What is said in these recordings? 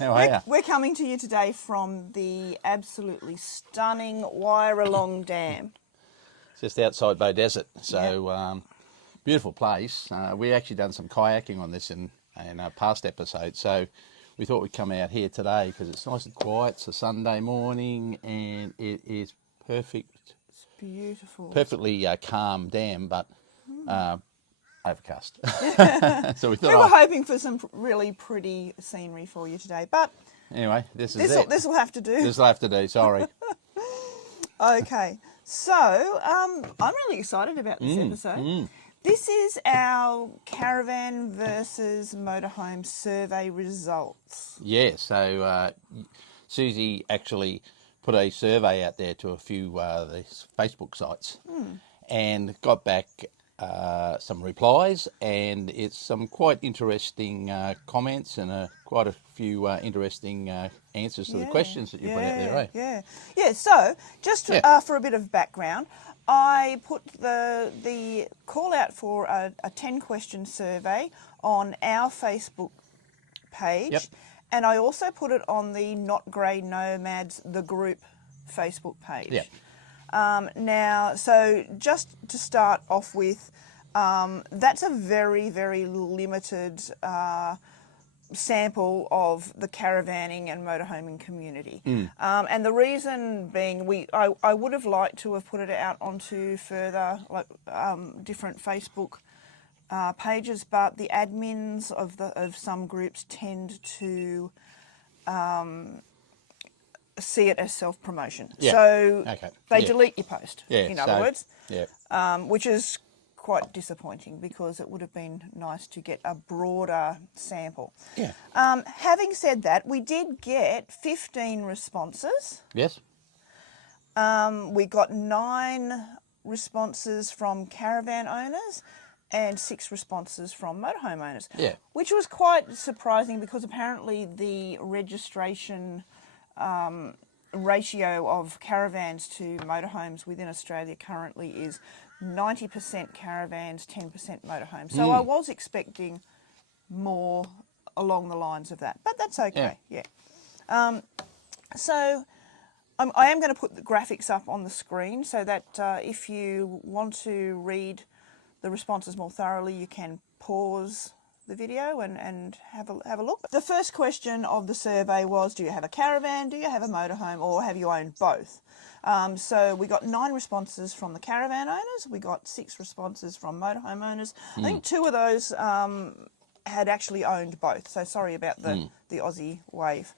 How are you? We're coming to you today from the absolutely stunning Wyeralong Dam. Just outside Bow Desert. So, beautiful place. We actually done some kayaking on this in past episodes. So, we thought we'd come out here today because it's nice and quiet. It's a Sunday morning and it is perfect. It's beautiful. Perfectly calm dam, but overcast. So we We thought, were hoping for some really pretty scenery for you today, but anyway, this is it. This will have to do. This will have to do. Sorry. Okay, so I'm really excited about this episode. This is our Caravan versus Motorhome survey results. Yeah. So Susie actually put a survey out there to a few these Facebook sites and got back some replies, and it's some quite interesting comments and quite a few interesting answers to the questions that you put out there, eh? Yeah. So just Yeah. for a bit of background, I put the call out for a 10-question survey on our Facebook page, Yep. and I also put it on the Not Grey Nomads, the group Facebook page. Yep. Now, so just to start off with, that's a very, very limited sample of the caravanning and motorhoming community. And the reason being, I would have liked to have put it out onto further different Facebook pages, but the admins of some groups tend to see it as self-promotion. Yeah. So Okay. they Yeah. delete your post, Yeah. in other words, Yeah. which is quite disappointing because it would have been nice to get a broader sample. Yeah. Having said that, we did get 15 responses. Yes. We got 9 responses from caravan owners and 6 responses from motorhome owners. Yeah. Which was quite surprising because apparently the registration ratio of caravans to motorhomes within Australia currently is 90% caravans, 10% motorhomes. So I was expecting more along the lines of that, but that's okay. Yeah. So I am going to put the graphics up on the screen so that if you want to read the responses more thoroughly, you can pause the video and have a look. The first question of the survey was, do you have a caravan, do you have a motorhome, or have you owned both? So we got 9 responses from the caravan owners, we got 6 responses from motorhome owners. I think 2 of those had actually owned both, so sorry about the Aussie wave.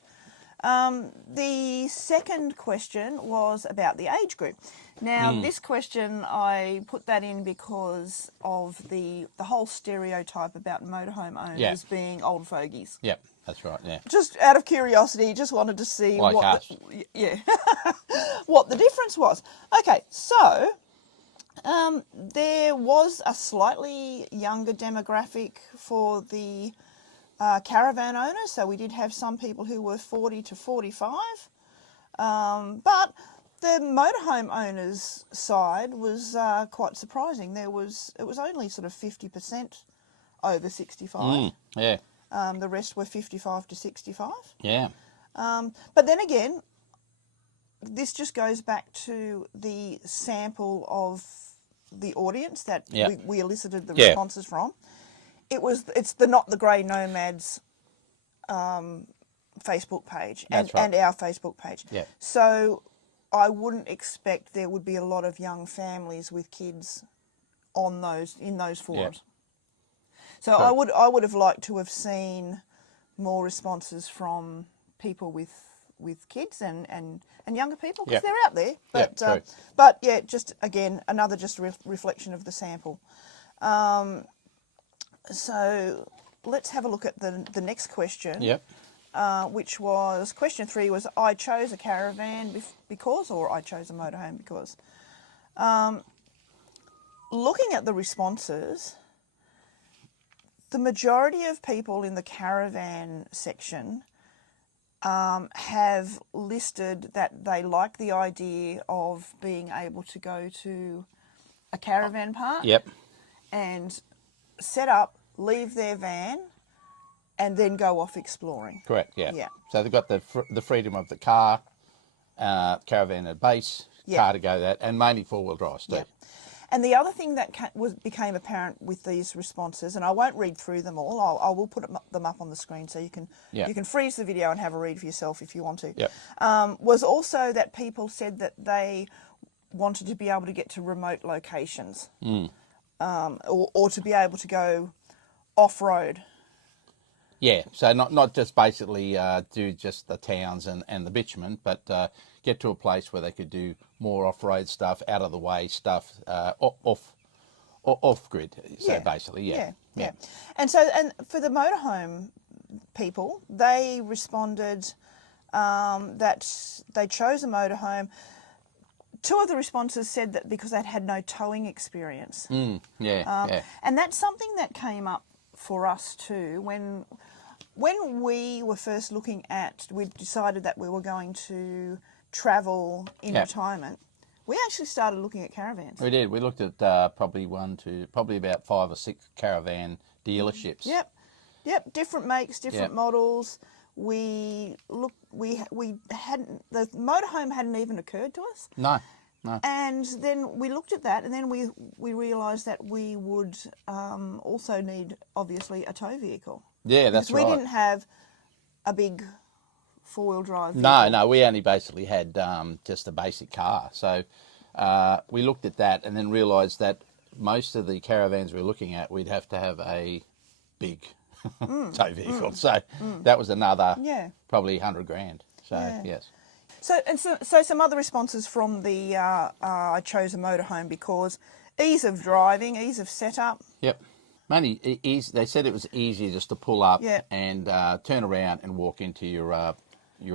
The second question was about the age group. Now, this question, I put that in because of the whole stereotype about motorhome owners being old fogies. Yep. That's right. Yeah. Just out of curiosity, just wanted to see Like us. what the difference was. Okay, so there was a slightly younger demographic for the caravan owners, so we did have some people who were 40 to 45, but the motorhome owners side was quite surprising. It was only sort of 50% over 65. Yeah. The rest were 55 to 65. Yeah. But then again, this just goes back to the sample of the audience that we elicited the responses from. It's the Not the Grey Nomads Facebook page and our Facebook page. Yeah. So I wouldn't expect there would be a lot of young families with kids in those forums. Yeah. So I would have liked to have seen more responses from people with kids and younger people because they're out there. But yeah, just again another reflection of the sample. So let's have a look at the next question. Yep. Which was question 3 was I chose a caravan because, or I chose a motorhome because. Looking at the responses, the majority of people in the caravan section have listed that they like the idea of being able to go to a caravan park Yep. and set up, leave their van and then go off exploring. Correct, yeah. Yeah. So they've got the freedom of the car, caravan at base, Yeah. car to go that, and mainly four-wheel drives too. Yeah. And the other thing that became apparent with these responses, and I won't read through them all, I will put them up on the screen so you can freeze the video and have a read for yourself if you want to, Yep. was also that people said that they wanted to be able to get to remote locations, or to be able to go off-road. Yeah, so not just basically do just the towns and the bitumen, but get to a place where they could do more off-road stuff, out of the way stuff, off grid. So basically, yeah. And so, and for the motorhome people, they responded that they chose a motorhome. Two of the responses said that because they'd had no towing experience. Yeah. And that's something that came up for us too when we were first looking at, we decided that we were going to travel in retirement. We actually started looking at caravans. We did. We looked at probably about 5 or 6 caravan dealerships. Yep. Different makes, different models. The motorhome hadn't even occurred to us. No. And then we looked at that, and then we realised that we would also need, obviously, a tow vehicle. Yeah, that's right. We didn't have a big four-wheel drive vehicle. No, we only basically had just a basic car. So we looked at that and then realised that most of the caravans we were looking at, we'd have to have a big tow vehicle. So that was another probably $100,000. So, yes. So some other responses from the I chose a motorhome because ease of driving, ease of setup. Yep. Mainly easy. They said it was easier just to pull up and turn around and walk into your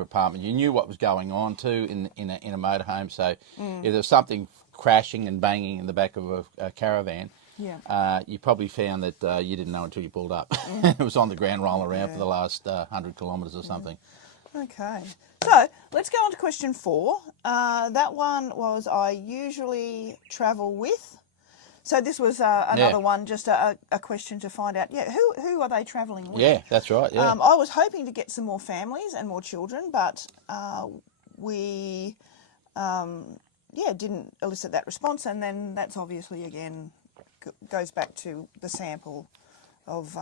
apartment. You knew what was going on too in a motorhome. So if there was something crashing and banging in the back of a caravan, you probably found that you didn't know until you pulled up. It was on the ground rolling around for the last 100 kilometres or something. Okay. So let's go on to question 4. That one was I usually travel with. So this was another one, just a question to find out, who are they travelling with? Yeah, that's right, yeah. I was hoping to get some more families and more children, but we, didn't elicit that response, and then that's obviously, again, goes back to the sample of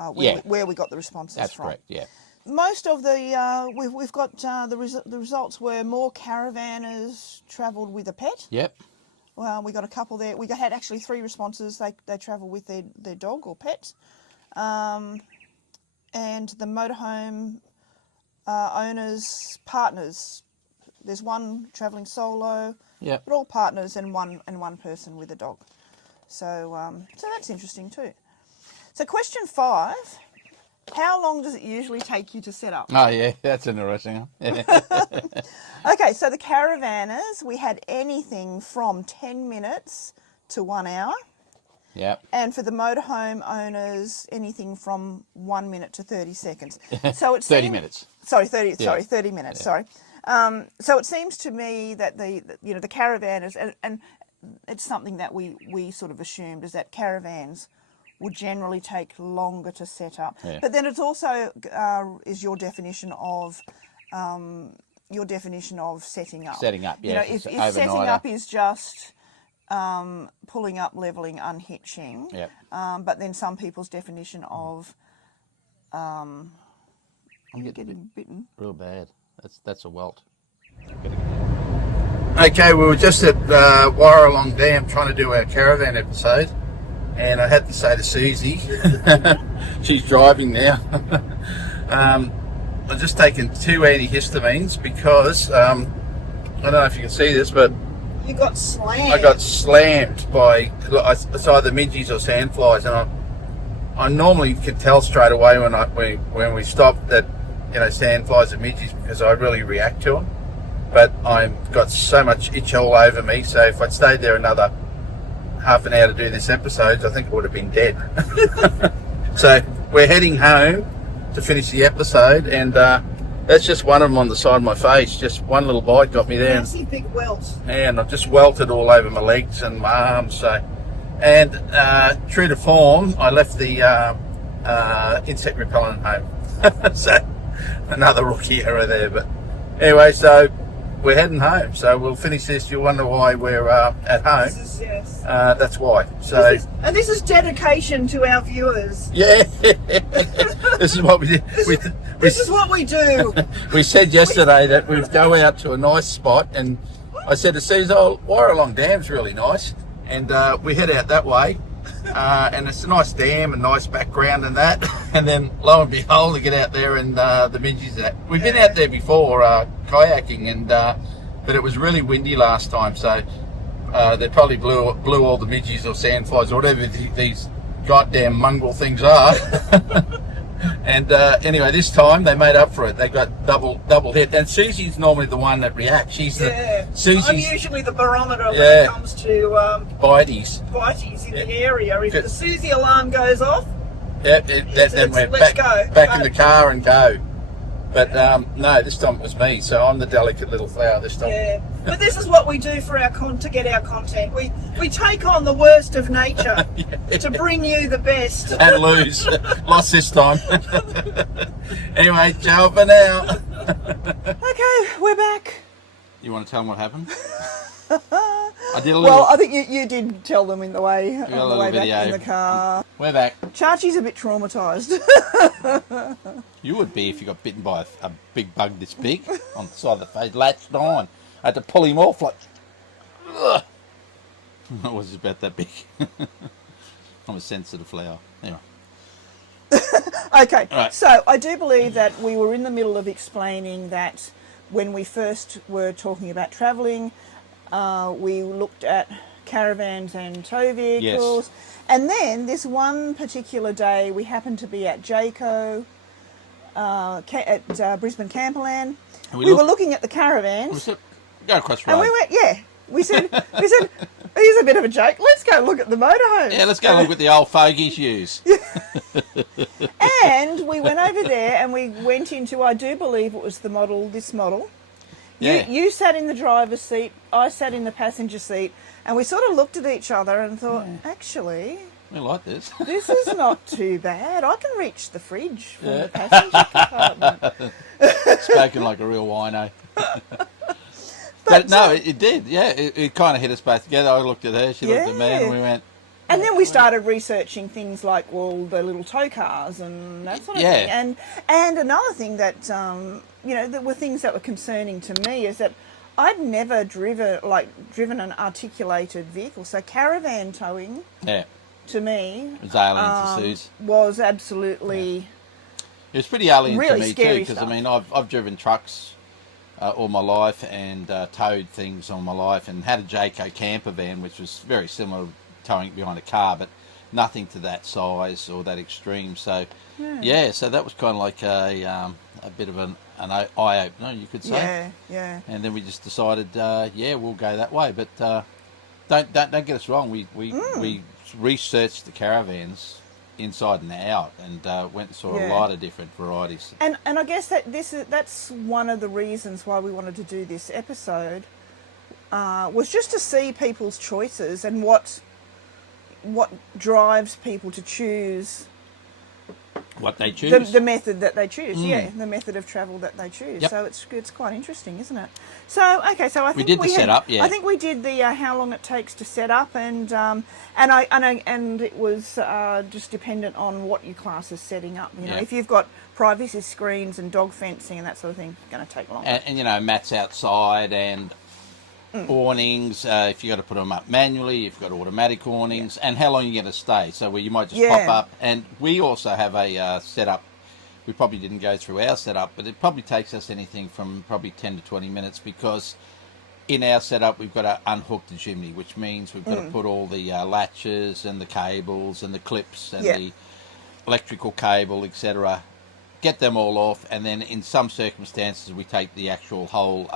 where we got the responses that's from. That's correct, yeah. Most of the, we've got the results were more caravanners travelled with a pet. Yep. Well, we got a couple there. We had actually 3 responses. They travel with their dog or pet. And the motorhome owners, partners. There's one travelling solo, but all partners and one person with a dog. So that's interesting too. So question 5. How long does it usually take you to set up? Oh, yeah, that's interesting. Okay, so the caravanners, we had anything from 10 minutes to 1 hour. Yeah. And for the motorhome owners, anything from 1 minute to 30 seconds. So it's 30 minutes. Sorry, 30 minutes, sorry. So it seems to me that the caravanners, and it's something that we sort of assumed, is that caravans would generally take longer to set up. Yeah. But then it's also is your definition of setting up. Setting up, yeah. If setting up is just pulling up, leveling, unhitching, but then some people's definition of I'm getting bitten real bad. That's a welt. Okay, we were just at Warralong Dam trying to do our caravan episode. And I had to say to Susie, she's driving now, I've just taken 2 antihistamines because, I don't know if you can see this, but you got slammed. I got slammed by, it's either midges or sandflies, and I normally could tell straight away when we stop that, sandflies and midges, because I really react to them. But I've got so much itch all over me, so if I'd stayed there another half an hour to do this episode, I think I would have been dead. So we're heading home to finish the episode, and that's just one of them on the side of my face. Just one little bite got me there. Massive big welt. And I've just welted all over my legs and my arms. So, and true to form, I left the insect repellent at home. So another rookie error there. But anyway, so we're heading home. So we'll finish this. You'll wonder why we're at home. Yes. That's why. So this is dedication to our viewers. yeah, this is what we did. This is what we do. We said yesterday that we'd go out to a nice spot, and I said to Caesar, "Oh, Warralong Dam's really nice," and we head out that way, and it's a nice dam and nice background and that, and then lo and behold, we get out there and the midges. We've been out there before kayaking, and but it was really windy last time, so they probably blew all the midges or sandflies or whatever these goddamn mongrel things are. And anyway, this time they made up for it. They got double hit. And Susie's normally the one that reacts. She's I'm usually the barometer when it comes to bites in the area. If the Susie alarm goes off, then we're back in the car and go. But no, this time it was me. So I'm the delicate little flower this time. Yeah. But this is what we do for to get our content. We take on the worst of nature to bring you the best. And lose. Lost this time. Anyway, ciao for now. Okay, we're back. You want to tell them what happened? I did a little. Well, I think you did tell them on the way back in the car. We're back. Chachi's a bit traumatised. You would be if you got bitten by a big bug this big on the side of the face, latched on. I had to pull him off like. Ugh. It was about that big. I'm a sensitive flower. Anyway. Okay, right. So I do believe that we were in the middle of explaining that when we first were talking about travelling, we looked at caravans and tow vehicles. Yes. And then this one particular day, we happened to be at Jayco, at Brisbane Camperland. We were looking at the caravans. Go across the road. And we went, we said, here's a bit of a joke. Let's go look at the motorhomes. Yeah, let's go look at the old fogies use. And we went over there and we went into, I do believe it was this model. Yeah. You sat in the driver's seat, I sat in the passenger seat, and we sort of looked at each other and thought, actually, we like this. This is not too bad. I can reach the fridge from the passenger compartment. Spoken like a real wino. But no, it did. Yeah, it kind of hit us both together. I looked at her, she looked at me, and we went. And then we started researching things like, the little tow cars and that sort of thing. And another thing that, that were things that were concerning to me is that I'd never driven an articulated vehicle. So caravan towing, to me, it was alien to Suze. Was absolutely. It was pretty alien really to me too, because I mean, I've driven trucks all my life and towed things all my life, and had a Jayco camper van, which was very similar, towing behind a car, but nothing to that size or that extreme. So so that was kind of like a bit of an eye opener, you could say. Yeah. And then we just decided, we'll go that way. But don't get us wrong. We researched the caravans inside and out, and went and saw a lot of different varieties. And I guess that's one of the reasons why we wanted to do this episode, was just to see people's choices and what drives people to choose what they choose, the method that they choose. The method of travel that they choose. Yep. So it's quite interesting, isn't it? So okay, so I think we did the setup. I think we did the how long it takes to set up, and it was just dependent on what your class is setting up. You know, if you've got privacy screens and dog fencing and that sort of thing, it's going to take longer. And mats outside and awnings. If you got to put them up manually, you've got automatic awnings, and how long you're going to stay. So where you might just pop up. And we also have a setup. We probably didn't go through our setup, but it probably takes us anything from probably 10 to 20 minutes, because in our setup we've got to unhook the chimney, which means we've got to put all the latches and the cables and the clips and the electrical cable, etc. Get them all off, and then in some circumstances we take the actual whole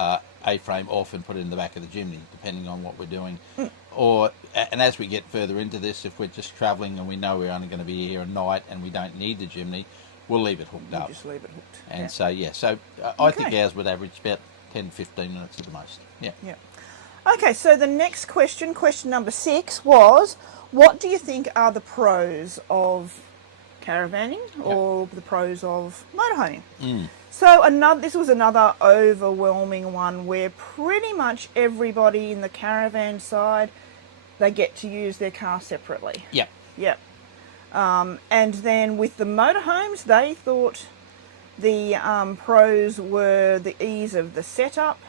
A-frame off and put it in the back of the chimney, depending on what we're doing. And as we get further into this, if we're just travelling and we know we're only going to be here at night and we don't need the chimney, we'll leave it hooked up. Just leave it hooked. And I think ours would average about 10 to 15 minutes at the most. Yeah. Okay, so the next question number 6, was, what do you think are the pros of caravanning or the pros of motorhoming. So this was another overwhelming one where pretty much everybody in the caravan side, they get to use their car separately. Yep. Yep. And then with the motorhomes, they thought the pros were the ease of the setup,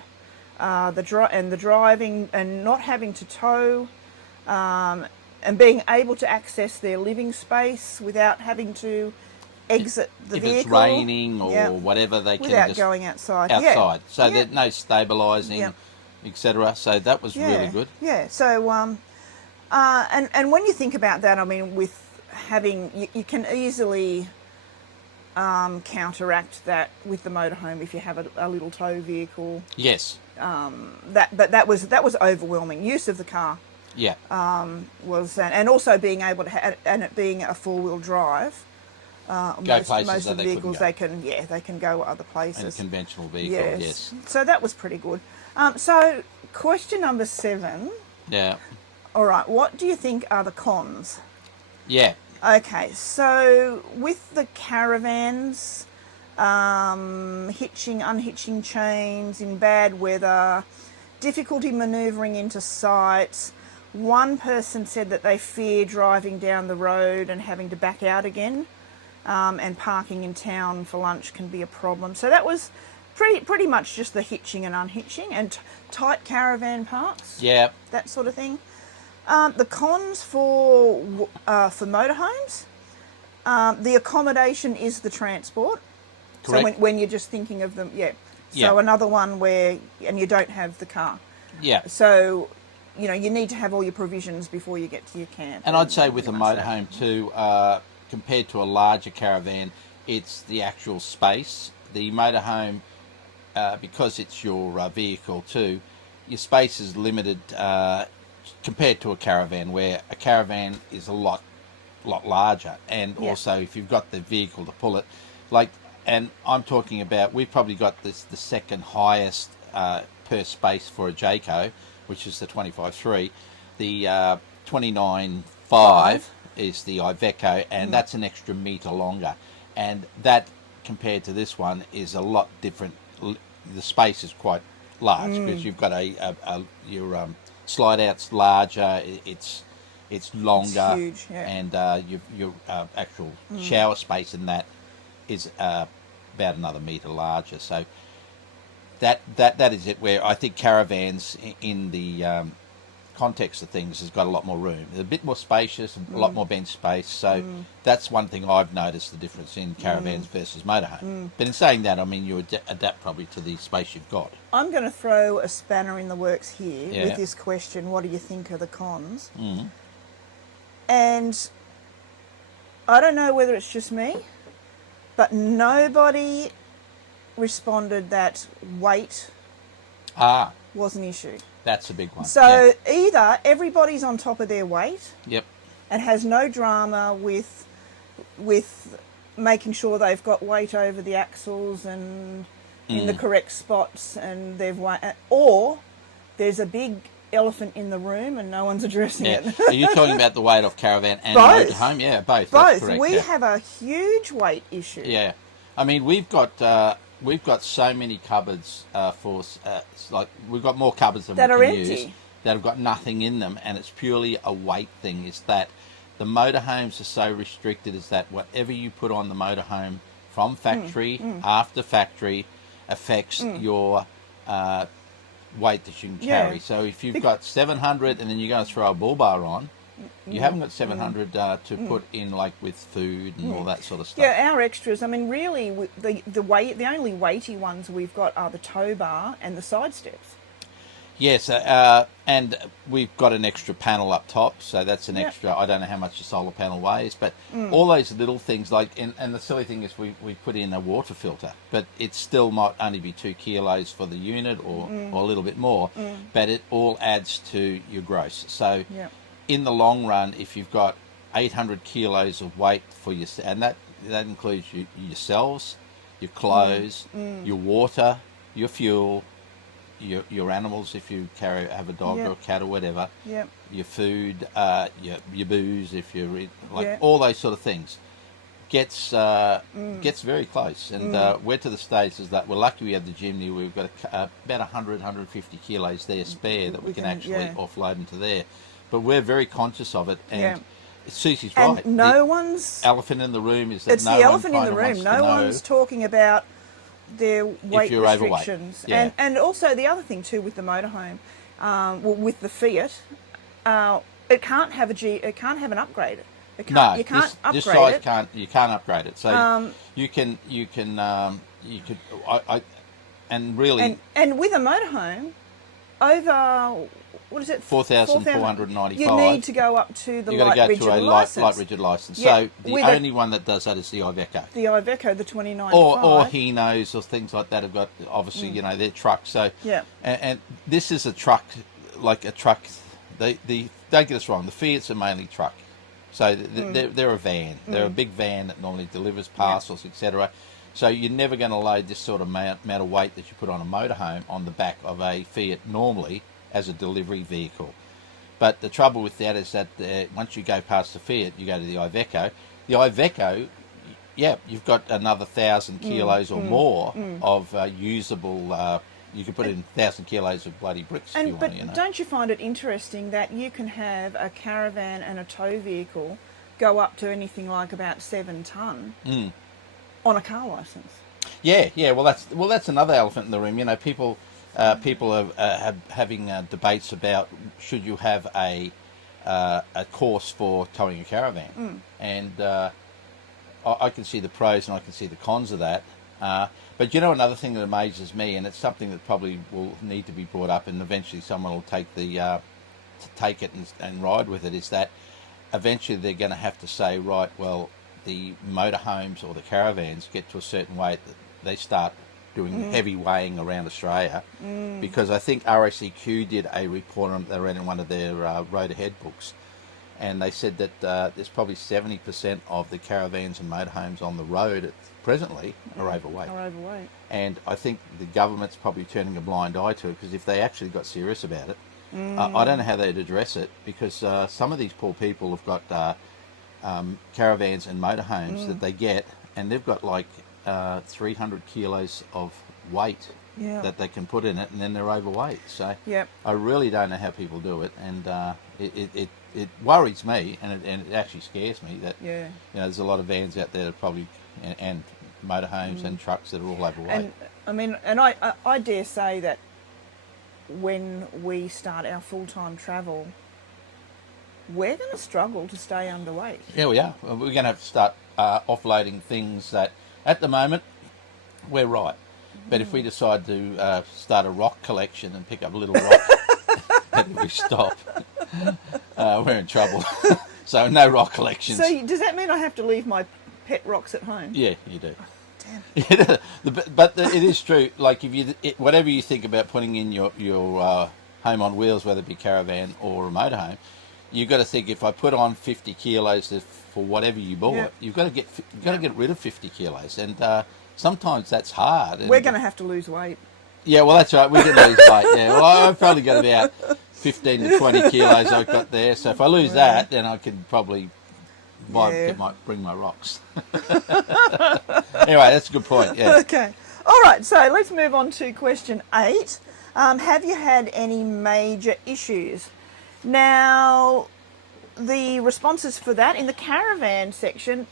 the driving, and not having to tow, and being able to access their living space without having to exit the if vehicle. If it's raining or whatever, they without can just going outside. So there's no stabilising, etc. So that was really good. Yeah. So and when you think about that, I mean, with having you can easily counteract that with the motorhome if you have a little tow vehicle. Yes. But that was overwhelming. Use of the car. Yeah. Was and also being able to and it being a 4-wheel drive. Most of the vehicles they can go other places. And conventional vehicles, yes. So that was pretty good. So question number 7. Yeah. All right. What do you think are the cons? Yeah. Okay. So with the caravans, hitching, unhitching chains in bad weather, difficulty manoeuvring into sites. One person said that they fear driving down the road and having to back out again, and parking in town for lunch can be a problem. So that was pretty much just the hitching and unhitching and tight caravan parks. Yeah. That sort of thing. The cons for motorhomes, the accommodation is the transport. Correct. So when you're just thinking of them, So another one and you don't have the car. Yeah. So, you need to have all your provisions before you get to your camp. And I'd say with a motorhome too, compared to a larger caravan, it's the actual space. The motorhome, because it's your vehicle too, your space is limited compared to a caravan, where a caravan is a lot larger. And also, if you've got the vehicle to pull it, and I'm talking about, we've probably got the second highest per space for a Jayco, which is the 25.3. The 29.5 is the Iveco, and that's an extra metre longer. And that, compared to this one, is a lot different. The space is quite large because you've got your slide out's larger. It's longer. It's huge, and your actual shower space in that is about another metre larger. So that is it. Where I think caravans in the context of things has got a lot more room. They're a bit more spacious and a lot more bench space. So that's one thing I've noticed, the difference in caravans versus motorhome. But in saying that, I mean, you adapt probably to the space you've got. I'm going to throw a spanner in the works here with this question. What do you think are the cons? And I don't know whether it's just me, but nobody responded that weight was an issue. That's a big one. So either everybody's on top of their weight, and has no drama with making sure they've got weight over the axles and in the correct spots, and or there's a big elephant in the room and no one's addressing it. Are you talking about the weight of caravan and both. motorhome? Yeah, both. Both. That's correct, we have a huge weight issue. Yeah, I mean we've got so many cupboards for we've got more cupboards than that we are can empty. use that have got nothing in them, and it's purely a weight thing. Is that the motorhomes are so restricted? Is that whatever you put on the motorhome from factory after factory affects your weight that you can carry. So if you've got 700 and then you're going to throw a bull bar on, you haven't got 700 to put in, like with food and all that sort of stuff. Yeah, our extras. I mean, really, the only weighty ones we've got are the tow bar and the side steps. Yes, and we've got an extra panel up top, so that's an extra. I don't know how much the solar panel weighs, but all those little things, and the silly thing is we put in a water filter, but it still might only be 2 kilos for the unit or a little bit more, but it all adds to your gross. So in the long run, if you've got 800 kilos of weight for your, and that includes yourselves, your clothes, your water, your fuel, your animals if you have a dog or a cat or whatever, your food, your booze if you're all those sort of things. gets very close. And we're to the stage is that we're lucky we have the Jimny. We've got about 150 kilos there spare that we can actually offload into there. But we're very conscious of it. And Susie's right. And no one's elephant in the room is that it's the elephant in the room. No one's talking about their weight restrictions. Yeah. And also the other thing too with the motorhome, with the Fiat, it can't have an upgrade. You can't upgrade this size it. You can't upgrade it. So you could and really and with a motorhome over. What is it? 4,495. You need to go up to the light rigid license. Light rigid license. Yeah, so the only one that does that is the Iveco. The Iveco, the 29.5. Or Hinos or things like that have got obviously their trucks. So and this is a truck like a truck. Don't get us wrong. The Fiats are mainly truck. So they're a van. They're a big van that normally delivers parcels, etc. So you're never going to load this sort of amount of weight that you put on a motorhome on the back of a Fiat normally as a delivery vehicle. But the trouble with that is that once you go past the Fiat, you go to the Iveco. The Iveco, you've got another 1,000 kilos or more of usable. You could put in 1,000 kilos of bloody bricks if you want. But don't you find it interesting that you can have a caravan and a tow vehicle go up to anything like about 7 tonne on a car licence? Yeah. Well, that's another elephant in the room. People are having debates about should you have a course for towing a caravan, and I can see the pros and I can see the cons of that. But another thing that amazes me, and it's something that probably will need to be brought up, and eventually someone will take it and ride with it, is that eventually they're going to have to say, right, well, the motorhomes or the caravans get to a certain weight that they start doing heavy weighing around Australia, because I think RACQ did a report on they read in one of their Road Ahead books, and they said that there's probably 70% of the caravans and motorhomes on the road presently are overweight. And I think the government's probably turning a blind eye to it, because if they actually got serious about it, I don't know how they'd address it, because some of these poor people have got caravans and motorhomes that they get, and they've got like 300 kilos of weight that they can put in it, and then they're overweight. So I really don't know how people do it, and it worries me, and it actually scares me that there's a lot of vans out there that probably and motorhomes and trucks that are all overweight. And I dare say that when we start our full-time travel, we're going to struggle to stay underweight. Yeah, we are. We're going to have to start offloading things that at the moment we're right, but if we decide to start a rock collection and pick up a little rock and we stop, we're in trouble. So no rock collections. So does that mean I have to leave my pet rocks at home? Yeah, you do. Damn. But it is true. Like whatever you think about putting in your home on wheels, whether it be caravan or a motorhome, you've got to think, if I put on 50 kilos for whatever you bought, you've got to get rid of 50 kilos, and sometimes that's hard. We're going to have to lose weight. Yeah, well, that's right. We can lose weight. Yeah, well, I've probably got about 15 to 20 kilos I've got there. So if I lose that, then I can probably bring my rocks. Anyway, that's a good point. Yeah. Okay. All right. So let's move on to question 8. Have you had any major issues? Now, the responses for that in the caravan section,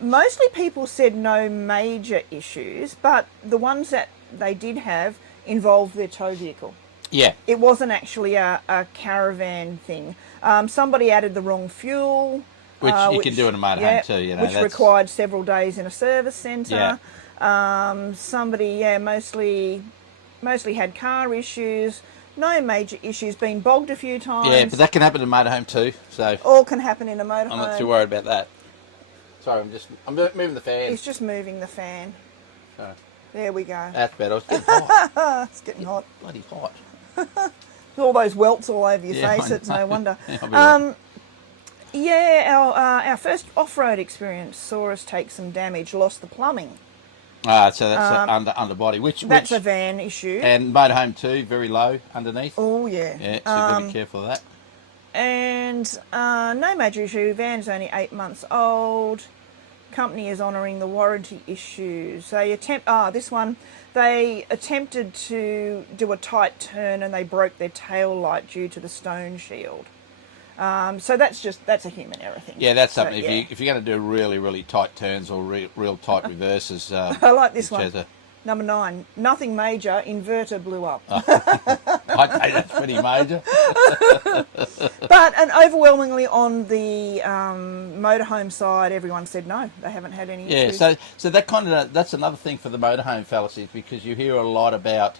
mostly people said no major issues, but the ones that they did have involved their tow vehicle. Yeah. It wasn't actually a caravan thing. Somebody added the wrong fuel. Which you can do in a motorhome too, which required several days in a service centre. Yeah. Somebody, mostly had car issues. No major issues, been bogged a few times. Yeah, but that can happen in a motorhome too. So all can happen in a motorhome. I'm not too worried about that. Sorry, I'm moving the fan. He's just moving the fan. Sorry. There we go. That's better. It's getting hot. It's getting hot. Bloody hot. All those welts all over your face. It's no wonder. Our first off-road experience saw us take some damage, lost the plumbing. So that's underbody, that's a van issue. And motorhome too, very low underneath. Oh yeah. Yeah, so you've got to be careful of that. And no major issue. Van's only 8 months old. company is honouring the warranty issues. They attempted to do a tight turn and they broke their tail light due to the stone shield. So that's a human error thing. Yeah, that's something. So, If you're going to do really, really tight turns or real tight reverses, I like this one. a, Number 9, nothing major, inverter blew up. I'd say that's pretty major. But and overwhelmingly on the motorhome side, everyone said no, they haven't had any issues. So that's another thing for the motorhome fallacies, because you hear a lot about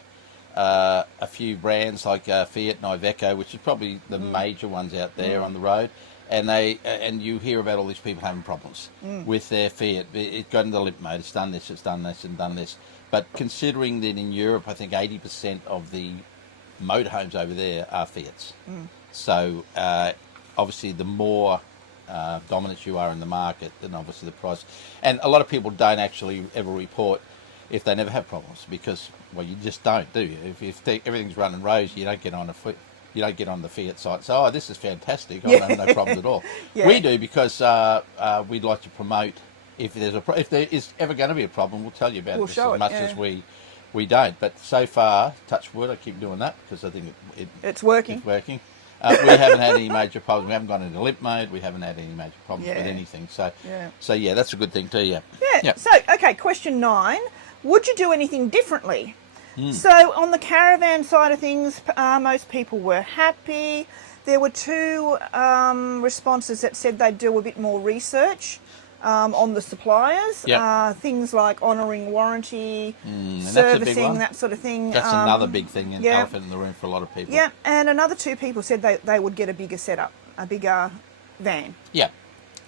a few brands like Fiat and Iveco, which is probably the major ones out there on the road, and you hear about all these people having problems with their Fiat. It got into limp mode. It's done this, and done this. But considering that in Europe, I think 80% of the motorhomes over there are Fiats. So obviously, the more dominant you are in the market, then obviously the price. And a lot of people don't actually ever report if they never have problems, because, well, you just don't, do you? If everything's running rosy, you don't get on the Fiat site. So, this is fantastic. I have no problems at all. Yeah. We do, because we'd like to promote. If there is ever going to be a problem, we'll tell you about it as much as we don't. But so far, touch wood, I keep doing that because I think it's working. It's working. We haven't had any major problems. We haven't gone into limp mode. We haven't had any major problems with anything. So that's a good thing too. Yeah. Yep. So, okay, question 9. Would you do anything differently? So on the Caravan side of things, most people were happy. There were 2 responses that said they'd do a bit more research on the suppliers. Things like honouring warranty, servicing, that sort of thing. That's another big thing, in elephant in the room for a lot of people. Yeah, and another 2 people said they would get a bigger setup, a bigger van. Yeah,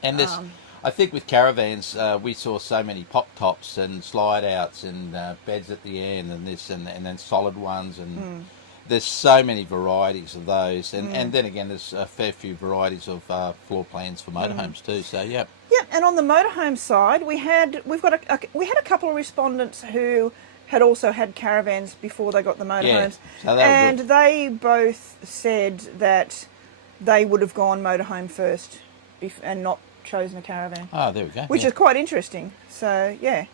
and this, I think with caravans, we saw so many pop tops and slide outs and beds at the end and this and then solid ones, and there's so many varieties of those, and then again there's a fair few varieties of floor plans for motorhomes too. So yeah, and on the motorhome side, we had a couple of respondents who had also had caravans before they got the motorhomes, and they both said that they would have gone motorhome first and not chosen a caravan. Oh, there we go. Which is quite interesting. So yeah.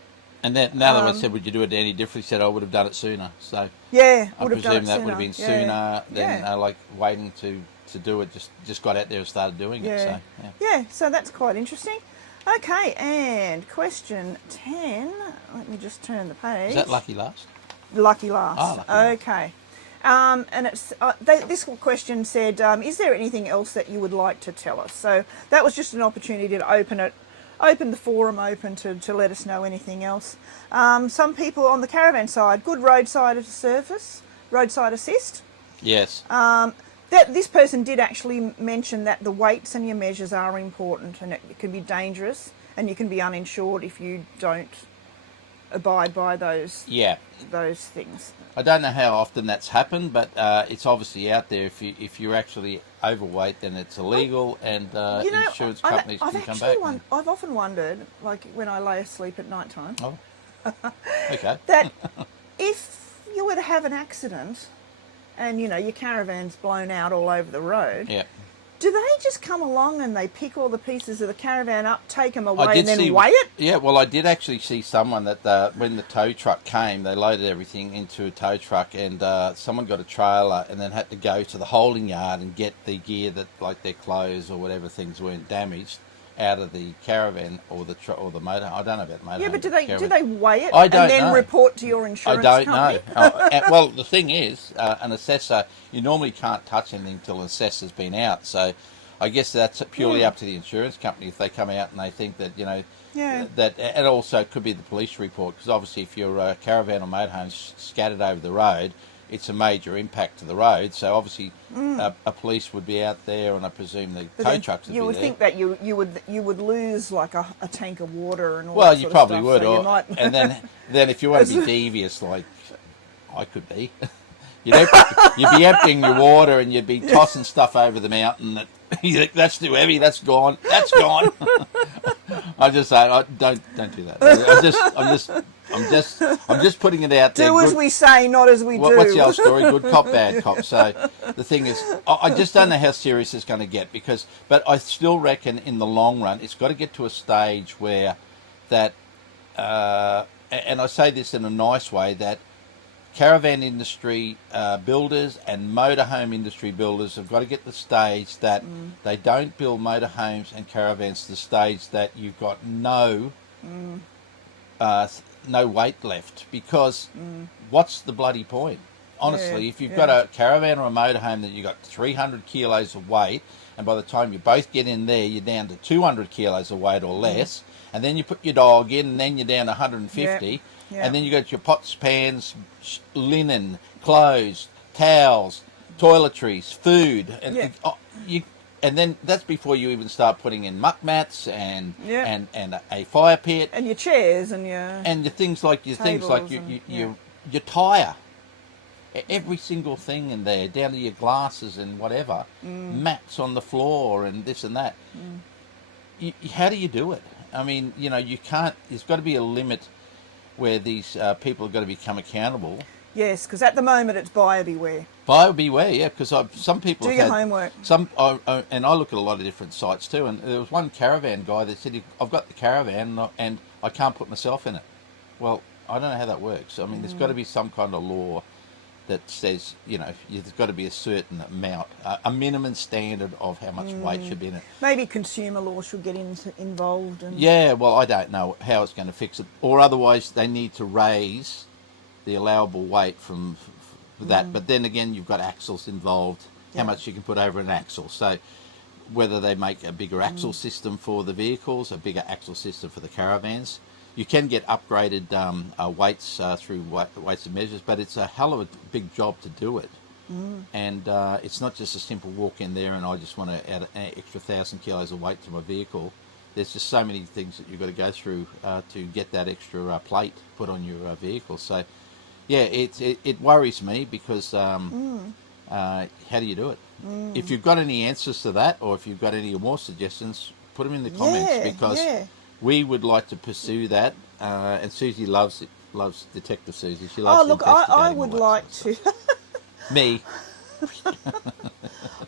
And then another one said, "Would you do it any differently?" Said, "I would have done it sooner." So yeah, I presume that would have been sooner than like waiting to do it. Just got out there and started doing it. So so that's quite interesting. Okay, and question 10. Let me just turn the page. Is that lucky last? Lucky last. Oh, lucky last. Okay. And it's this question said, "Is there anything else that you would like to tell us?" So that was just an opportunity to open the forum open to let us know anything else. Some people on the caravan side, good roadside assist. Yes. This person did actually mention that the weights and your measures are important, and it can be dangerous, and you can be uninsured if you don't abide by those things. I don't know how often that's happened, but it's obviously out there. If you're actually overweight, then it's illegal, and insurance companies can come back. I've often wondered, like when I lay asleep at night time, okay, that if you were to have an accident and your caravan's blown out all over the road, do they just come along and they pick all the pieces of the caravan up, take them away, and then weigh it? Yeah, well, I did actually see someone that when the tow truck came, they loaded everything into a tow truck, and someone got a trailer and then had to go to the holding yard and get the gear that, like their clothes or whatever things weren't damaged, out of the caravan or the motor. I don't know about the motor. Yeah, but do they weigh it and then report to your insurance company? I don't know. Well, the thing is, an assessor, you normally can't touch anything until an assessor's been out. So I guess that's purely up to the insurance company if they come out and they think that, that, and also it could be the police report, because obviously if your caravan or motorhome's scattered over the road, it's a major impact to the road, so obviously a police would be out there, and I presume the tow trucks would be there. You would think that you would lose like a tank of water and all well, that you sort probably of would, stuff, so and then if you want to be devious, like I could be, you'd be emptying your water and you'd be tossing stuff over the mountain that you think that's too heavy, that's gone. I just say, don't do that. I'm just putting it out there. Do as we say, not as we do. What's the old story? Good cop, bad cop. So the thing is, I just don't know how serious it's going to get, but I still reckon in the long run, it's got to get to a stage where that, and I say this in a nice way, that caravan industry builders and motorhome industry builders have got to get to the stage that they don't build motorhomes and caravans to the stage that you've got no no weight left, because what's the bloody point? Honestly, if you've got a caravan or a motorhome that you've got 300 kilos of weight, and by the time you both get in there, you're down to 200 kilos of weight or less, and then you put your dog in, and then you're down to 150, and then you got your pots, pans, linen, clothes, towels, toiletries, food, and and then that's before you even start putting in muck mats and a fire pit and your chairs and the things like your tire. Every single thing in there, down to your glasses and whatever, mats on the floor and this and that. How do you do it? I mean, you can't. There's got to be a limit where these people have got to become accountable. Yes, because at the moment it's buyer beware. Buyer beware, yeah. Because some people do your homework. And I look at a lot of different sites too. And there was one caravan guy that said, "I've got the caravan and I can't put myself in it." Well, I don't know how that works. I mean, there's got to be some kind of law that says, there's got to be a certain amount, a minimum standard of how much weight should be in it. Maybe consumer law should get involved. Yeah, well, I don't know how it's going to fix it. Or otherwise, they need to raise the allowable weight from that. But then again, you've got axles involved, how much you can put over an axle. So whether they make a bigger axle system for the vehicles, a bigger axle system for the caravans. You can get upgraded weights through weights and measures, but it's a hell of a big job to do it. And it's not just a simple walk in there and I just want to add an extra 1,000 kilos of weight to my vehicle. There's just so many things that you've got to go through to get that extra plate put on your vehicle. So, yeah, it worries me because how do you do it? If you've got any answers to that, or if you've got any more suggestions, put them in the comments, because we would like to pursue that. And Susie loves Detective Susie. She loves. Oh, look, I would like to. Me.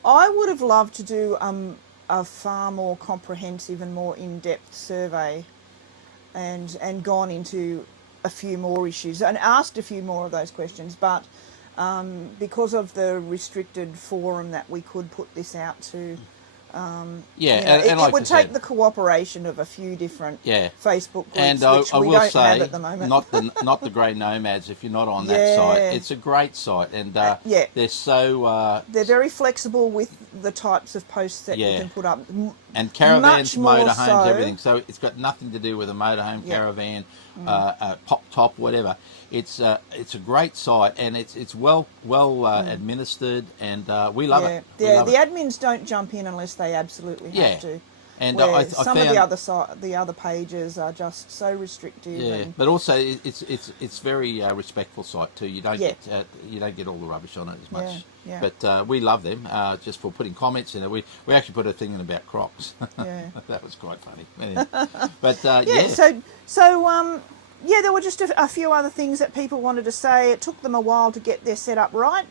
I would have loved to do a far more comprehensive and more in-depth survey, and gone into a few more issues and asked a few more of those questions, but because of the restricted forum that we could put this out to, it would take the cooperation of a few different Facebook groups, and which we don't have at the moment. not the Grey Nomads. If you're not on that site, it's a great site, and they're so they're very flexible with the types of posts that you can put up. And caravans, motorhomes, so. everything. So it's got nothing to do with a motorhome, caravan, pop top, whatever. It's a great site, and it's well administered, and we love it. The admins don't jump in unless they absolutely have to. And some of the other pages are just so restrictive. Yeah, but also it's very respectful site too. You don't get all the rubbish on it as much. Yeah. But we love them just for putting comments in it. We actually put a thing in about crocs. Yeah. That was quite funny. Anyway. But So there were just a few other things that people wanted to say. It took them a while to get their setup right.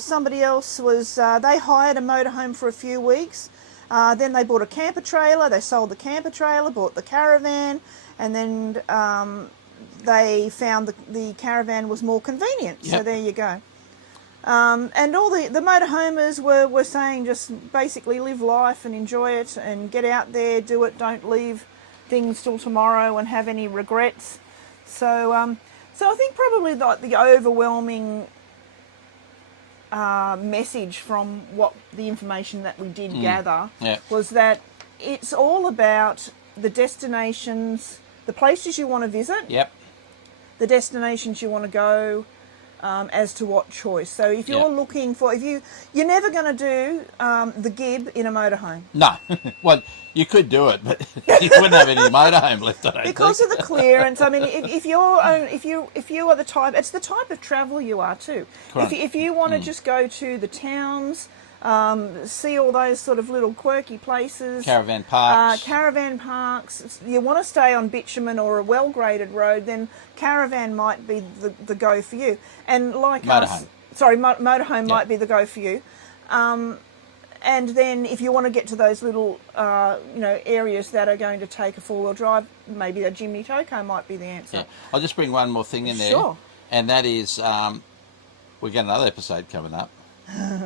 Somebody else was they hired a motorhome for a few weeks. Then they bought a camper trailer, they sold the camper trailer, bought the caravan, and then they found the caravan was more convenient. Yep. So there you go. And all the motorhomers were saying just basically live life and enjoy it and get out there, do it, don't leave things till tomorrow and have any regrets. So I think probably the overwhelming message from the information that we did gather was that it's all about the destinations, the places you want to visit, the destinations you want to go, as to what choice. So if you're looking for, you're never going to do the Gib in a motorhome. No, well, you could do it, but you wouldn't have any motorhome left. I don't because of the clearance. I mean, if you are the type, it's the type of travel you are too. If you want to just go to the towns, see all those sort of little quirky places, caravan parks. You want to stay on bitumen or a well-graded road, then caravan might be the go for you. And like motorhome. Motorhome might be the go for you. And then if you want to get to those little, areas that are going to take a four-wheel drive, maybe a Jimny Jayco might be the answer. Yeah. I'll just bring one more thing in there. Sure. And that is, we've got another episode coming up,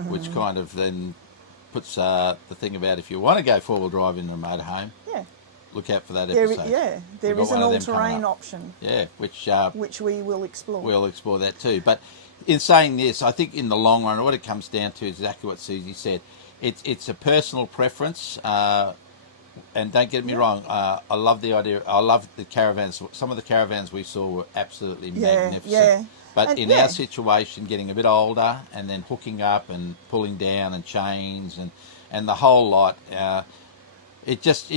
which kind of then puts the thing about if you want to go four-wheel drive in a motorhome, Yeah. look out for that There episode. is an all-terrain option. Yeah, which we will explore. We'll explore that too. But in saying this, I think in the long run, what it comes down to is exactly what Susie said. It's a personal preference, and don't get me wrong. I love the idea. I love the caravans. Some of the caravans we saw were absolutely magnificent. Yeah. But And in our situation, getting a bit older and then hooking up and pulling down and chains and the whole lot, it just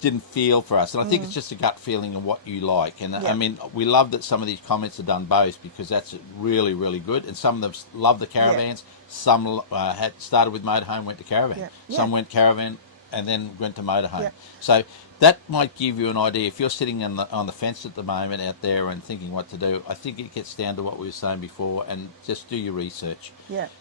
didn't feel for us. And I think it's just a gut feeling of what you like. And I mean, we love that some of these comments are done both, because that's really, really good. And some of them love the caravans. Some had started with motorhome, went to caravan. Some went caravan and then went to motorhome. So that might give you an idea. If you're sitting on the fence at the moment out there and thinking what to do, I think it gets down to what we were saying before, and just do your research.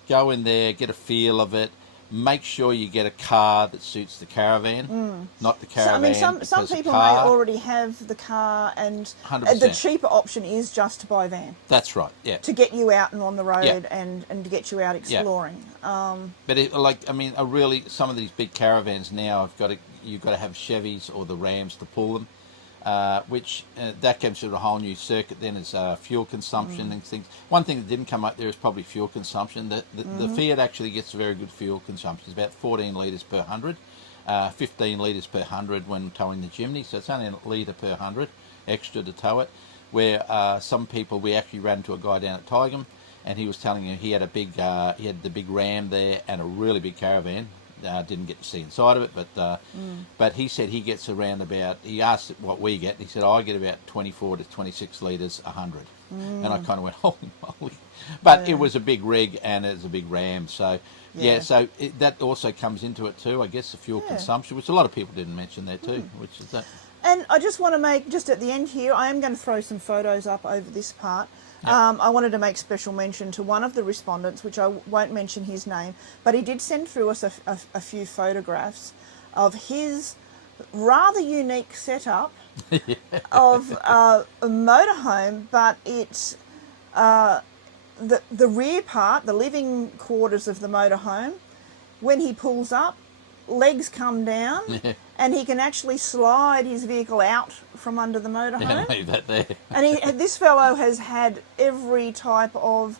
Go in there, get a feel of it. Make sure you get a car that suits the caravan, not the caravan. So, I mean, some people may already have the car, and 100%. The cheaper option is just to buy a van. That's right, yeah. To get you out and on the road and to get you out exploring. But some of these big caravans now you've got to have Chevys or the Rams to pull them. Which that gives it a whole new circuit then is fuel consumption and things. One thing that didn't come up there is probably fuel consumption. The Fiat actually gets very good fuel consumption. It's about 14 litres per 100, 15 litres per 100 when towing the Jimny, so it's only a litre per 100 extra to tow it. Where some people, we actually ran into a guy down at Tigeham, and he was telling you he had the big Ram there and a really big caravan. Didn't get to see inside of it, but he said he gets around about, he asked what we get, he said, I get about 24 to 26 litres 100. And I kind of went, holy moly. But it was a big rig and it was a big Ram, so so that also comes into it too, I guess, the fuel consumption, which a lot of people didn't mention there too, which is that. And I just want to make, just at the end here, I am going to throw some photos up over this part. I wanted to make special mention to one of the respondents, which I won't mention his name, but he did send through us a few photographs of his rather unique setup of a motorhome, but it's the rear part, the living quarters of the motorhome. When he pulls up, legs come down, and he can actually slide his vehicle out from under the motorhome. Leave that there. And this fellow has had every type of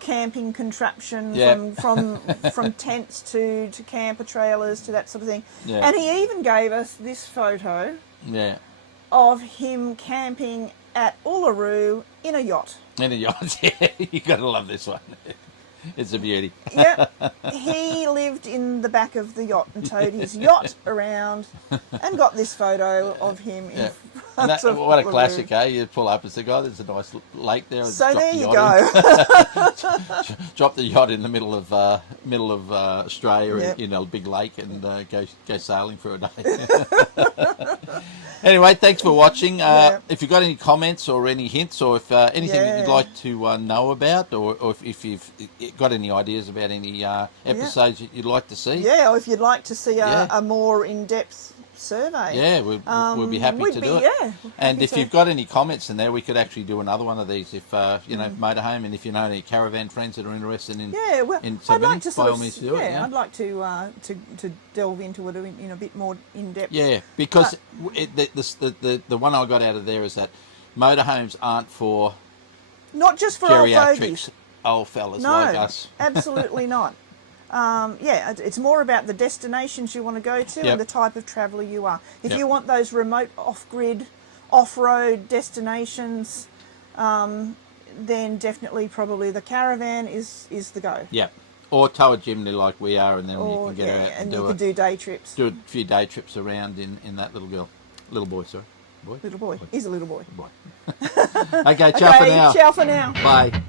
camping contraption, from tents to camper trailers to that sort of thing. And he even gave us this photo of him camping at Uluru in a yacht. In a yacht, yeah. You got to love this one. It's a beauty. He lived in the back of the yacht and towed his yacht around and got this photo of him in front of what a Uluru. Classic, eh? You pull up and say, God, there's a nice lake there. So there you go. Drop the yacht in the middle of Australia in a big lake and go sailing for a day. Anyway, thanks for watching. If you've got any comments or any hints, or if anything that you'd like to know about, or if you've got any ideas about any episodes that you'd like to see. Or if you'd like to see a more in-depth survey. We'll be happy to do it. And if you've got any comments in there, we could actually do another one of these if, motorhome, and if you know any caravan friends that are interested in I'd like to by all means do it. I'd like to delve into it in a bit more in-depth. Yeah, because the one I got out of there is that motorhomes aren't for not just for old fogies. Old fellas like us. Absolutely not. It's more about the destinations you want to go to and the type of traveller you are. If you want those remote, off-grid, off-road destinations, then definitely probably the Caravan is the go. Yeah. Or tow a Jimny like we are, and then you can get out and you can do day trips. Do a few day trips around in that little boy, sorry. Little boy. He's a little boy. Okay, ciao for now. Ciao for now. Bye.